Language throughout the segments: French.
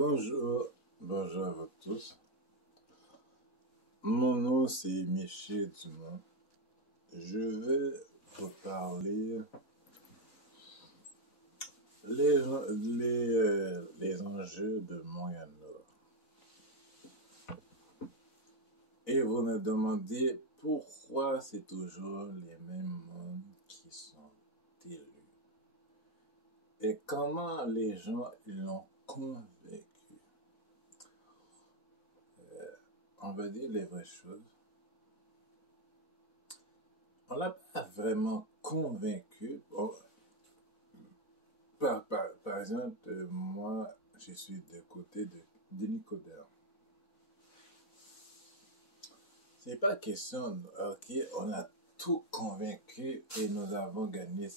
Bonjour à vous tous. Mon nom c'est Michel Dumont. Je vais vous parler les enjeux de Moyen-Nord. Et vous me demandez pourquoi c'est toujours les mêmes mondes qui sont élus. Et comment les gens l'ont convaincu. On va dire les vraies choses. On l'a pas vraiment convaincu. Bon, par exemple, moi, je suis de côté de Nicodère. C'est pas question, ok, on a tout convaincu et nous avons gagné.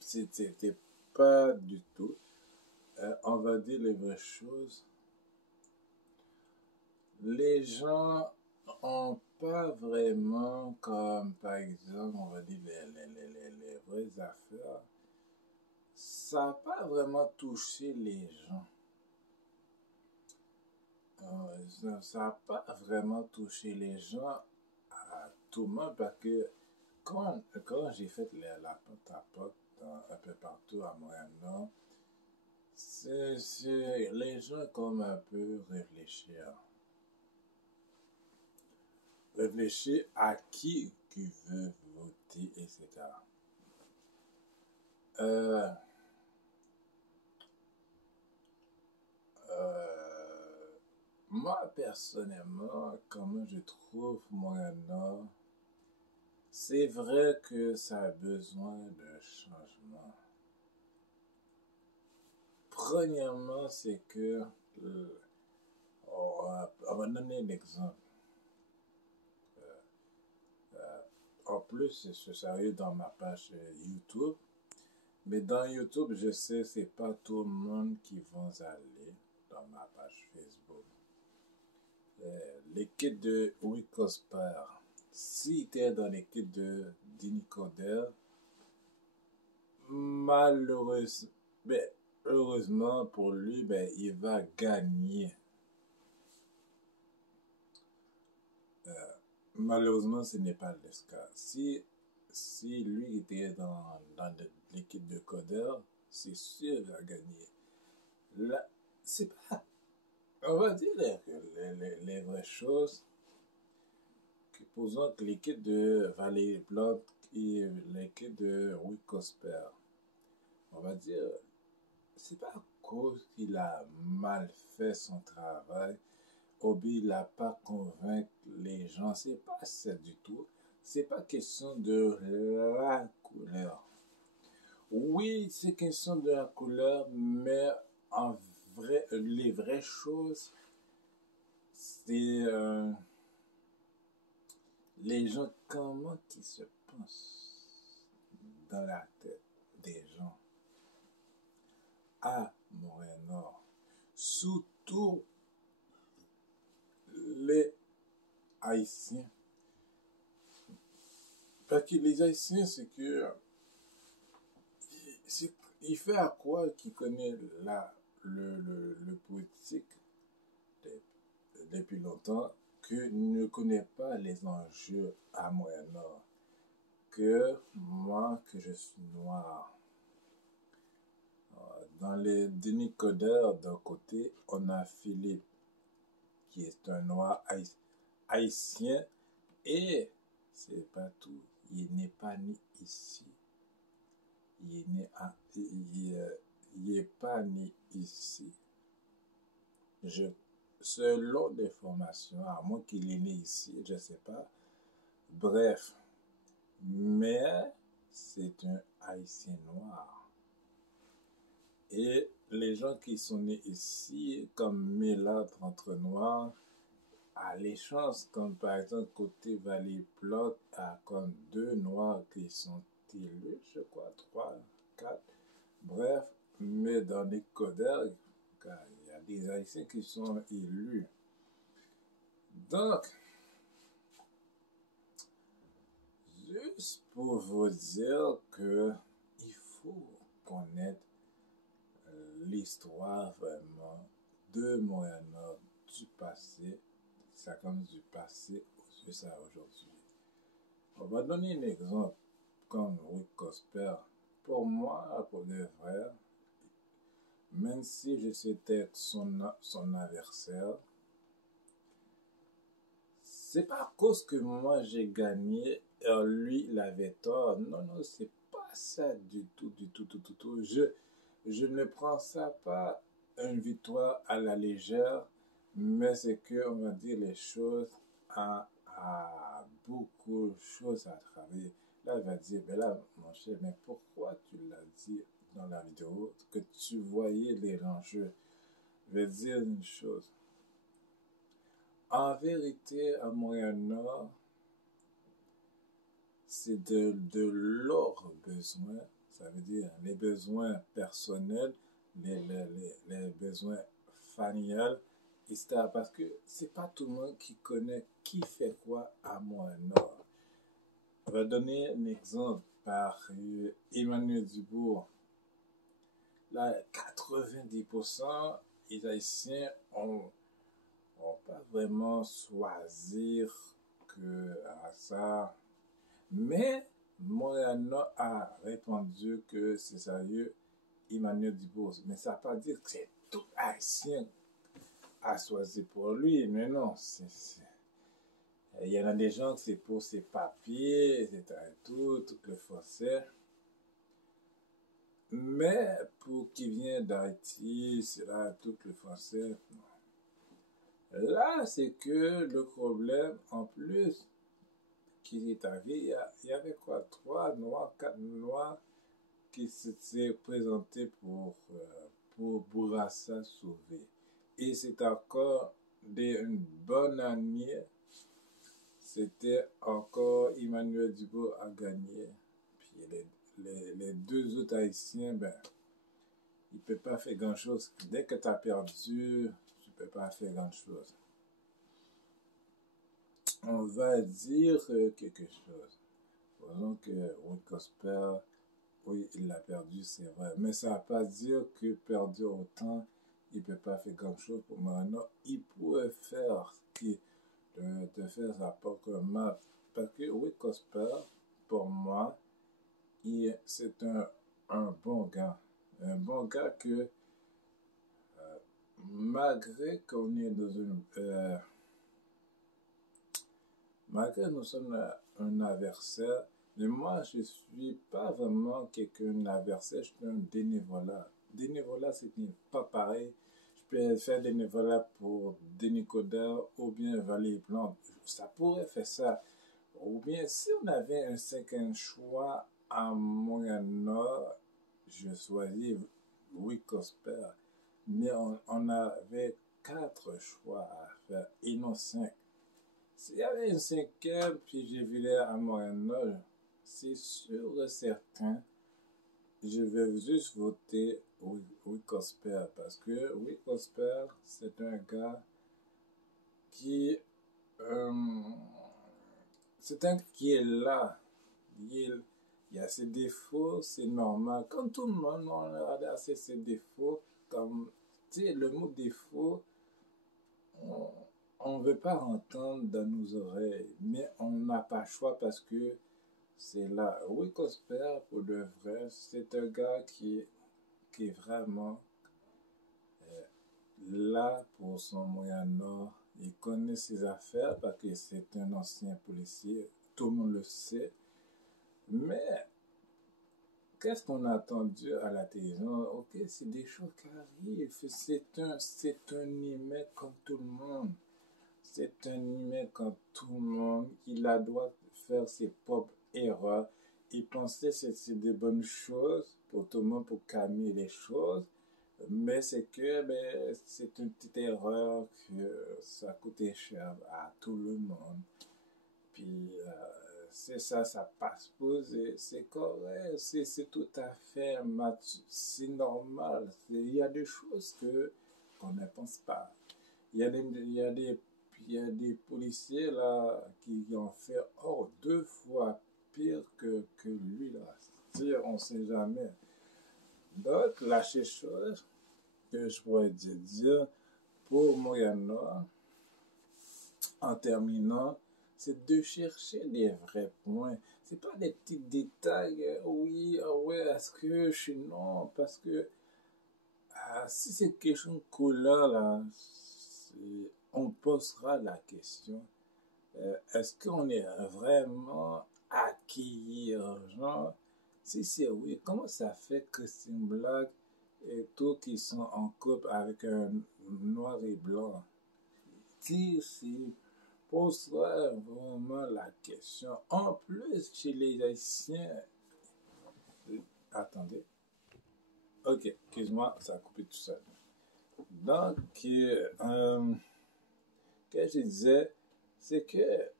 C'était pas du tout. On va dire les vraies choses. Les gens ont pas vraiment, comme par exemple, on va dire les vraies affaires. Ça n'a pas vraiment touché les gens. Ça n'a pas vraiment touché les gens à tout le monde parce que quand j'ai fait la porte-à-porte un peu partout à Montréal-Nord, les gens comme un peu réfléchir à qui veut voter, etc. Euh, euh, Moi, personnellement, comment je trouve Montréal-Nord, c'est vrai que ça a besoin de changement. Premièrement, c'est que, on va donner un exemple. En plus, ça arrive dans ma page YouTube. Mais dans YouTube, je sais c'est pas tout le monde qui va aller dans ma page Facebook. L'équipe de Wikosper, si tu es dans l'équipe de Dinicoder, malheureusement, heureusement pour lui, il va gagner. Malheureusement, ce n'est pas le cas. Si lui était dans l'équipe de Coder, c'est sûr qu'il va gagner. Là, c'est pas. On va dire les vraies choses. Supposons que l'équipe de Valley Blood et l'équipe de Wikosper, on va dire, c'est pas à cause qu'il a mal fait son travail, ou bien il n'a pas convaincu les gens, c'est pas ça du tout. C'est pas question de la couleur. Oui, c'est question de la couleur, mais en vrai, les vraies choses, c'est les gens, comment ils se pensent dans la tête des gens à Montréal-Nord. Surtout les Haïtiens. Parce que les Haïtiens, c'est que il fait à quoi qu'il connaît le politique depuis longtemps, que ne connaît pas les enjeux à Moyen-Nord. Que moi, que je suis noir. Dans les dénicodeurs d'un côté, on a Philippe, qui est un noir haïtien, et c'est pas tout, il n'est pas né ici. Il est pas né ici. Selon des formations, à moins qu'il est né ici, je sais pas. Bref, mais c'est un haïtien noir. Et les gens qui sont nés ici, comme mélange entre noirs, a les chances, comme par exemple côté Valley Plot, a comme 2 noirs qui sont élus, je crois, 3, 4. Bref, mais dans les codeurs, il y a des Haïtiens qui sont élus. Donc, juste pour vous dire que il faut connaître l'histoire vraiment de Montréal-Nord du passé, ça comme du passé aux USA aujourd'hui. On va donner un exemple comme Rick Cosper. Pour moi, pour le vrai, même si je sais être son adversaire, c'est pas à cause que moi j'ai gagné et lui il avait tort. Non, non, c'est pas ça du tout, du tout, tout, tout, tout. Je ne prends ça pas une victoire à la légère, mais c'est que on va dire les choses à beaucoup de choses à travailler. Là, il va dire, ben là, mon cher, mais pourquoi tu l'as dit dans la vidéo que tu voyais les enjeux? Je vais dire une chose. En vérité, à Montréal-Nord, c'est de leurs besoins, ça veut dire les besoins personnels, les besoins familiales, etc. Parce que c'est pas tout le monde qui connaît qui fait quoi à Montréal-Nord. On va donner un exemple par Emmanuel Dubourg. Là, 90% des Haïtiens ont pas vraiment choisir que à ça. Mais Montréal a répondu que c'est sérieux Emmanuel Dubourg. Mais ça ne veut pas dire que c'est tout haïtien à choisir pour lui. Mais non, il y en a des gens que c'est pour ses papiers, etc. Tout le français. Mais pour qui vient d'Haïti, c'est là tout le français. Là, c'est que le problème, en plus, qui est arrivé, il y avait quoi, 3 noirs, 4 noirs qui s'étaient présentés pour Bourassa sauver. Et c'est encore une bonne année, c'était encore Emmanuel Dubourg à gagner. Puis les deux autres Haïtiens, ben, ils ne peuvent pas faire grand-chose. Dès que tu as perdu, tu ne peux pas faire grand-chose. On va dire quelque chose. Voyons que Rick Cosper, oui, il l'a perdu, c'est vrai. Mais ça ne veut pas dire que perdu autant, il ne peut pas faire grand-chose pour moi. Non, il pourrait faire de faire sa propre map. Parce que Rick Cosper, pour moi, c'est un bon gars. Un bon gars que, malgré qu'on est dans une... malgré que nous sommes un adversaire, mais moi, je ne suis pas vraiment quelqu'un d'adversaire, je suis un bénévolat. Bénévolat, c'est pas pareil. Je peux faire bénévolat pour Denis Coderre ou bien Valérie Plante. Ça pourrait faire ça. Ou bien, si on avait un cinquième choix à Montréal-Nord, je choisis Rick Cosper. Mais on avait 4 choix à faire et non 5. S'il y avait une cinquième, puis je vivais à Montréal-Nord, c'est sûr et certain, je vais juste voter Rick Cosper. Parce que Rick Cosper, c'est un gars qui... c'est un qui est là. Il y a ses défauts, c'est normal. Comme tout le monde, on a assez ses défauts. Comme, tu sais, le mot défaut, on ne veut pas entendre dans nos oreilles, mais on n'a pas le choix parce que c'est là. Rick Cosper, pour le vrai, c'est un gars qui est vraiment là pour son Moyen-Nord. Il connaît ses affaires parce que c'est un ancien policier. Tout le monde le sait. Mais qu'est-ce qu'on a entendu à la télévision? Ok, c'est des choses qui arrivent. C'est un humain comme tout le monde. C'est un humain comme tout le monde. Il a droit de faire ses propres erreurs. Il pensait que c'est des bonnes choses pour tout le monde, pour calmer les choses. Mais c'est que c'est une petite erreur que ça coûtait cher à tout le monde. Puis c'est ça, ça passe poser, c'est correct, c'est tout à fait c'est normal. Il y a des choses qu'on ne pense pas. Il y a des policiers là qui ont fait 2 fois pire que lui là. C'est-à-dire, on ne sait jamais. Donc, la chose que je pourrais dire, pour Montréal-Nord, en terminant, c'est de chercher des vrais points. C'est pas des petits détails, oui, ouais, est-ce que je suis non, parce que si c'est question de couleur, là, on posera la question. Est-ce qu'on est vraiment acquis, genre, si c'est oui, comment ça fait que Christine Black et tout qui sont en couple avec un noir et blanc? Si posera vraiment la question. En plus, chez les Haïtiens, attendez, ok, excuse-moi, ça a coupé tout seul. Donc, que je disais, c'est que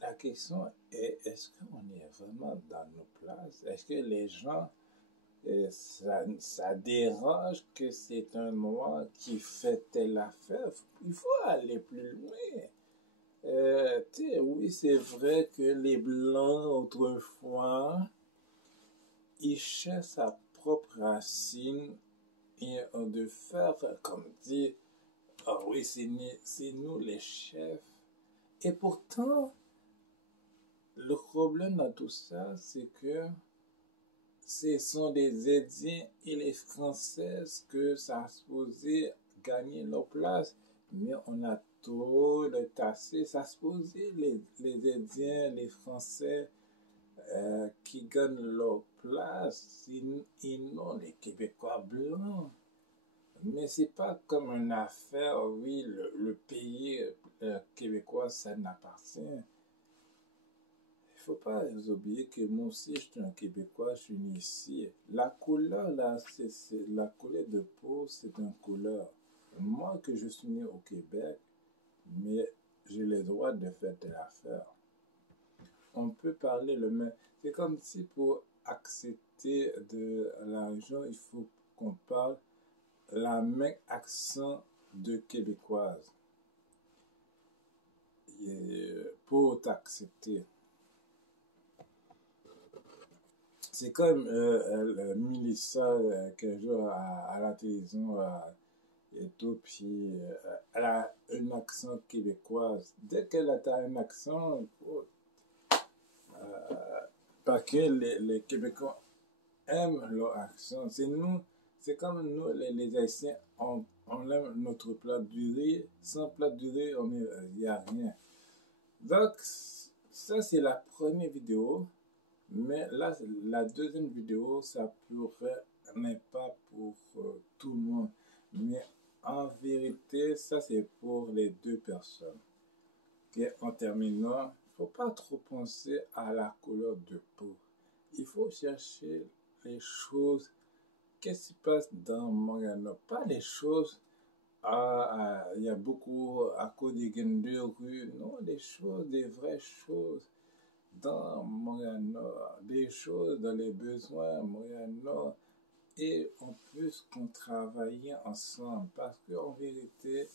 la question est, est-ce qu'on est vraiment dans nos places? Est-ce que les gens, ça dérange que c'est un noir qui fait telle affaire? Il faut aller plus loin. Oui, c'est vrai que les Blancs, autrefois, ils cherchent sa propre racine et de faire, comme dit, ah oui, c'est nous les chefs. Et pourtant, le problème dans tout ça, c'est que ce sont les Indiens et les Françaises que ça a supposé gagner leur place. Mais on a trop le tassé. Ça a supposé les Indiens, les Français qui gagnent leur place. Et non les Québécois blancs. Mais c'est pas comme une affaire, oui, le pays québécois, ça n'appartient. Il faut pas oublier que moi aussi, je suis un Québécois, je suis né ici. La couleur, là, la couleur de peau, c'est une couleur. Moi, que je suis né au Québec, mais j'ai le droit de faire de l'affaire. On peut parler le même. C'est comme si pour accepter de l'argent, il faut qu'on parle la même accent de québécoise. Pour t'accepter. C'est comme Mélissa, qu'un jour à la télévision et tout, puis elle a un accent québécoise. Dès qu'elle a un accent, parce que les Québécois aiment leur accent. C'est comme nous, les Haïtiens, on aime notre plat du riz. Sans plat du riz, il n'y a rien. Donc, ça, c'est la première vidéo. Mais là, la deuxième vidéo, ça n'est pas pour tout le monde. Mais en vérité, ça, c'est pour les deux personnes. Et en terminant, il ne faut pas trop penser à la couleur de peau. Il faut chercher les choses. Qu'est-ce qui se passe dans Montréal? Pas les choses. Il y a beaucoup à cause des deux rues. Non, des choses, des vraies choses dans Montréal-Nord, des choses dans les besoins Montréal-Nord, et on peut travailler ensemble parce qu'en vérité,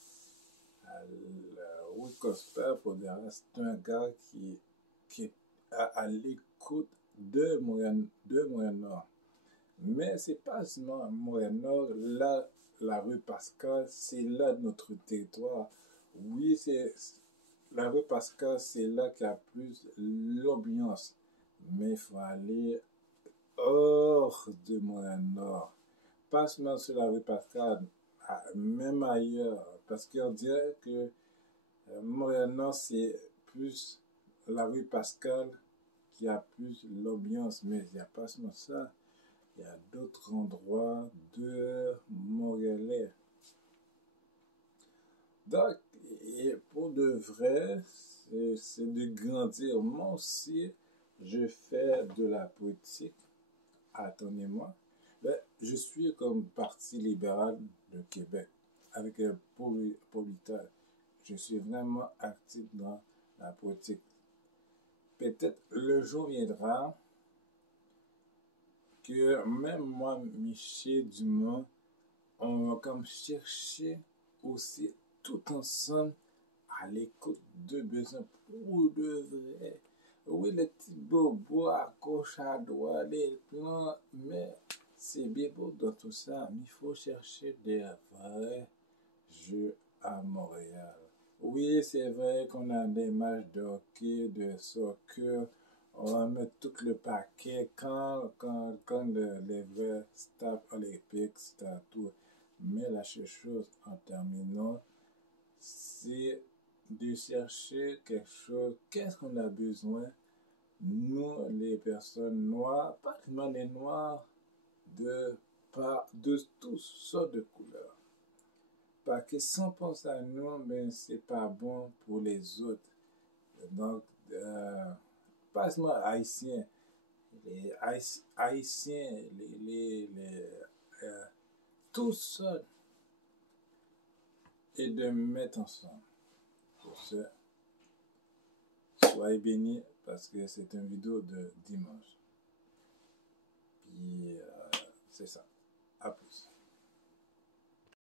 Will Cosper, c'est un gars qui est à l'écoute de Montréal-Nord. Mais c'est pas seulement Montréal-Nord, là, la rue Pascal, c'est là notre territoire. Oui, la rue Pascal, c'est là qu'il y a plus l'ambiance. Mais il faut aller hors de Montréal-Nord. Pas seulement sur la rue Pascal, même ailleurs. Parce qu'on dirait que Montréal-Nord, c'est plus la rue Pascal qui a plus l'ambiance. Mais il n'y a pas seulement ça. Il y a d'autres endroits de Montréalais. Donc, et pour de vrai, c'est de grandir. Moi aussi, je fais de la politique. Attendez-moi. Ben, je suis comme Parti libéral de Québec, avec Paul Vital. Je suis vraiment actif dans la politique. Peut-être le jour viendra que même moi, Michel Dumont, on va comme chercher aussi tout ensemble à l'écoute de besoins pour de vrai. Oui, les petits bobos à gauche, à droite, les plans, mais c'est bien beau dans tout ça. Mais il faut chercher des vrais jeux à Montréal. Oui, c'est vrai qu'on a des matchs de hockey, de soccer, on va mettre tout le paquet quand les vrais staff olympiques, staff tout. Mais la chose en terminant, c'est de chercher quelque chose. Qu'est-ce qu'on a besoin, nous, les personnes noires, pas seulement les noirs, de toutes sortes de couleurs. Parce que si on pense à nous, ben, c'est pas bon pour les autres. Donc, pas seulement haïtiens, les haïtiens, euh, tous seuls, et de mettre ensemble. Pour ce, soyez bénis parce que c'est une vidéo de dimanche. Puis, c'est ça. À plus.